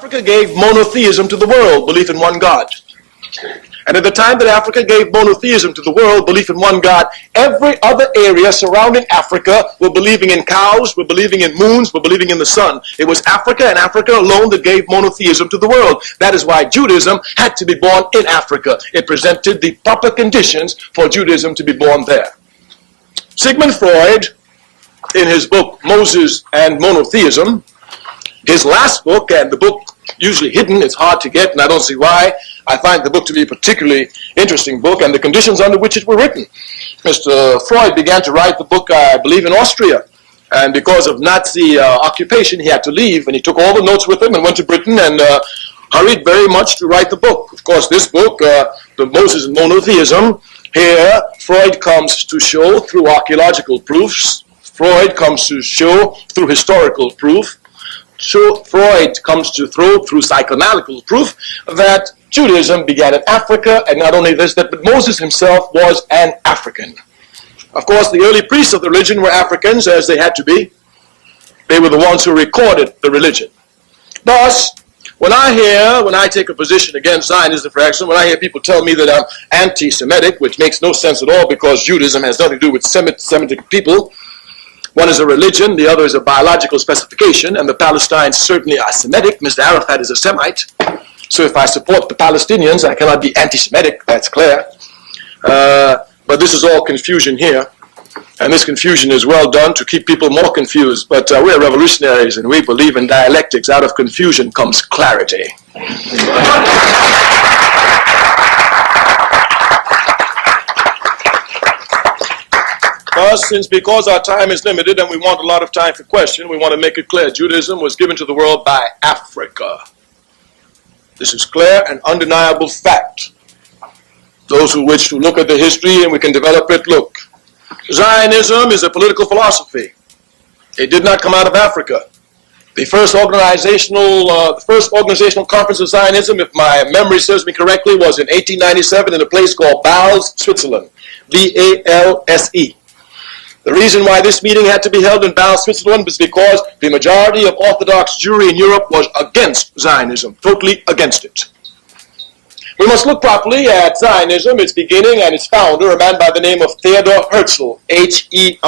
Africa gave monotheism to the world, belief in one God. And at the time that Africa gave monotheism to the world, belief in one God, every other area surrounding Africa were believing in cows, were believing in moons, were believing in the sun. It was Africa and Africa alone that gave monotheism to the world. That is why Judaism had to be born in Africa. It presented the proper conditions for Judaism to be born there. Sigmund Freud, in his book Moses and Monotheism, his last book, and the book usually hidden, it's hard to get, and I don't see why. I find the book to be a particularly interesting book, and the conditions under which it were written. Mr. Freud began to write the book, I believe, in Austria, and because of Nazi occupation, he had to leave, and he took all the notes with him and went to Britain and hurried very much to write the book. Of course, this book, the Moses and Monotheism, here Freud comes to show through archaeological proofs, Freud comes to show through historical proof, Freud comes to throw through psychoanalytical proof that Judaism began in Africa, and not only this, but Moses himself was an African. Of course, the early priests of the religion were Africans, as they had to be. They were the ones who recorded the religion. Thus, when I take a position against Zionism, for example, when I hear people tell me that I'm anti-Semitic, which makes no sense at all because Judaism has nothing to do with Semitic people. One is a religion, the other is a biological specification, and the Palestinians certainly are Semitic. Mr. Arafat is a Semite. So if I support the Palestinians, I cannot be anti-Semitic, that's clear. But this is all confusion here. And this confusion is well done to keep people more confused. But we're revolutionaries and we believe in dialectics. Out of confusion comes clarity. Because our time is limited and we want a lot of time for question, we want to make it clear. Judaism was given to the world by Africa. This is clear and undeniable fact. Those who wish to look at the history and we can develop it, look. Zionism is a political philosophy. It did not come out of Africa. The first organizational conference of Zionism, if my memory serves me correctly, was in 1897 in a place called Bâle, Switzerland. B-A-L-S-E. The reason why this meeting had to be held in Bâle, Switzerland was because the majority of Orthodox Jewry in Europe was against Zionism, totally against it. We must look properly at Zionism, its beginning, and its founder, a man by the name of Theodor Herzl, H-E-R-Z-L.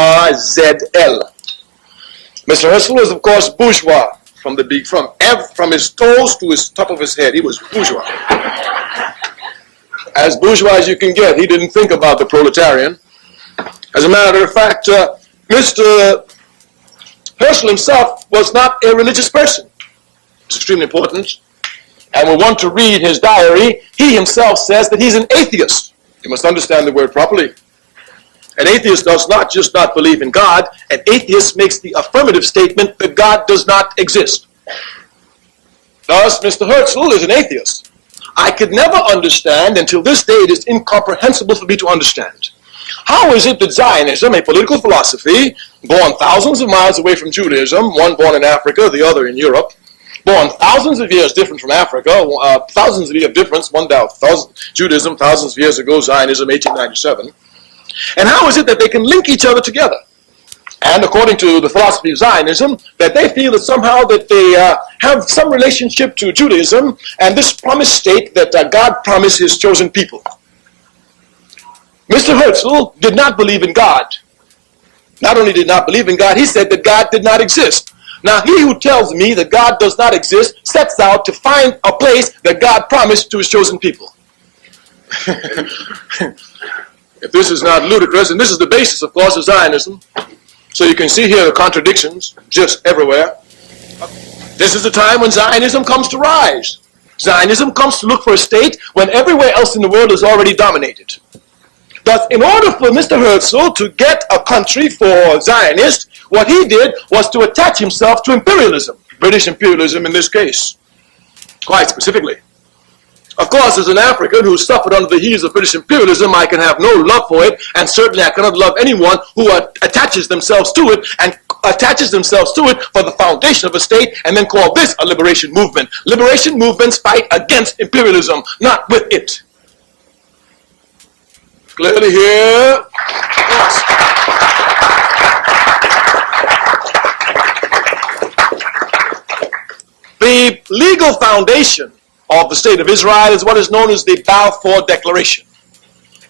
Mr. Herzl was, of course, bourgeois from his toes to his top of his head. He was bourgeois. As bourgeois as you can get. He didn't think about the proletarian. As a matter of fact, Mr. Herzl himself was not a religious person. It's extremely important. And we want to read his diary. He himself says that he's an atheist. You must understand the word properly. An atheist does not just not believe in God. An atheist makes the affirmative statement that God does not exist. Thus, Mr. Herzl is an atheist. I could never understand, until this day it is incomprehensible for me to understand. How is it that Zionism, a political philosophy, born thousands of miles away from Judaism, one born in Africa, the other in Europe, born thousands of years different from Africa, thousands of years of difference, Judaism thousands of years ago, Zionism 1897, and how is it that they can link each other together? And according to the philosophy of Zionism, that they feel that somehow that they have some relationship to Judaism, and this promised state that God promised his chosen people. Mr. Herzl did not believe in God. Not only did not believe in God, he said that God did not exist. Now, he who tells me that God does not exist sets out to find a place that God promised to his chosen people. If this is not ludicrous, and this is the basis, of course, of Zionism, so you can see here the contradictions just everywhere. This is the time when Zionism comes to rise. Zionism comes to look for a state when everywhere else in the world is already dominated. Thus, in order for Mr. Herzl to get a country for Zionists, what he did was to attach himself to imperialism, British imperialism in this case, quite specifically. Of course, as an African who suffered under the heels of British imperialism, I can have no love for it, and certainly I cannot love anyone who attaches themselves to it and attaches themselves to it for the foundation of a state and then call this a liberation movement. Liberation movements fight against imperialism, not with it. Clearly here. Yes. The legal foundation of the State of Israel is what is known as the Balfour Declaration.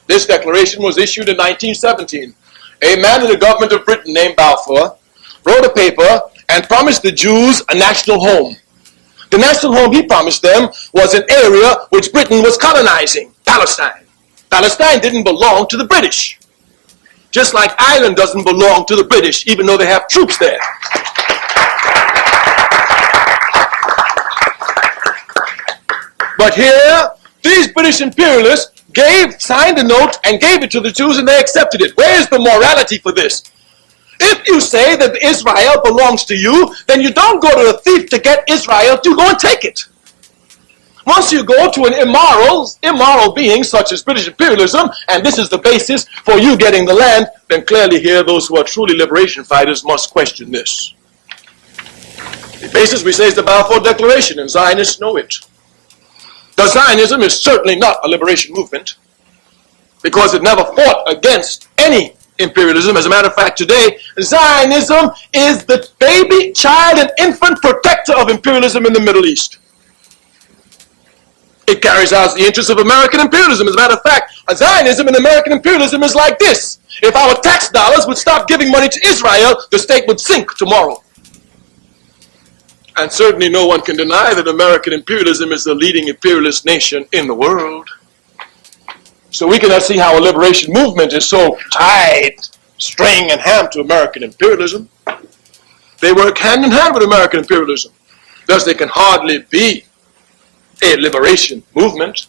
This declaration was issued in 1917. A man in the government of Britain named Balfour wrote a paper and promised the Jews a national home. The national home he promised them was an area which Britain was colonizing, Palestine. Palestine didn't belong to the British. Just like Ireland doesn't belong to the British, even though they have troops there. But here, these British imperialists signed a note and gave it to the Jews, and they accepted it. Where is the morality for this? If you say that Israel belongs to you, then you don't go to a thief to get Israel, you go and take it. Once you go to an immoral being such as British imperialism, and this is the basis for you getting the land, then clearly here those who are truly liberation fighters must question this. The basis, we say, is the Balfour Declaration, and Zionists know it. The Zionism is certainly not a liberation movement because it never fought against any imperialism. As a matter of fact, today, Zionism is the baby, child, and infant protector of imperialism in the Middle East. It carries out the interests of American imperialism. As a matter of fact, Zionism and American imperialism is like this. If our tax dollars would stop giving money to Israel, the state would sink tomorrow. And certainly no one can deny that American imperialism is the leading imperialist nation in the world. So we cannot see how a liberation movement is so tied, string and ham to American imperialism. They work hand in hand with American imperialism. Thus they can hardly be a liberation movement.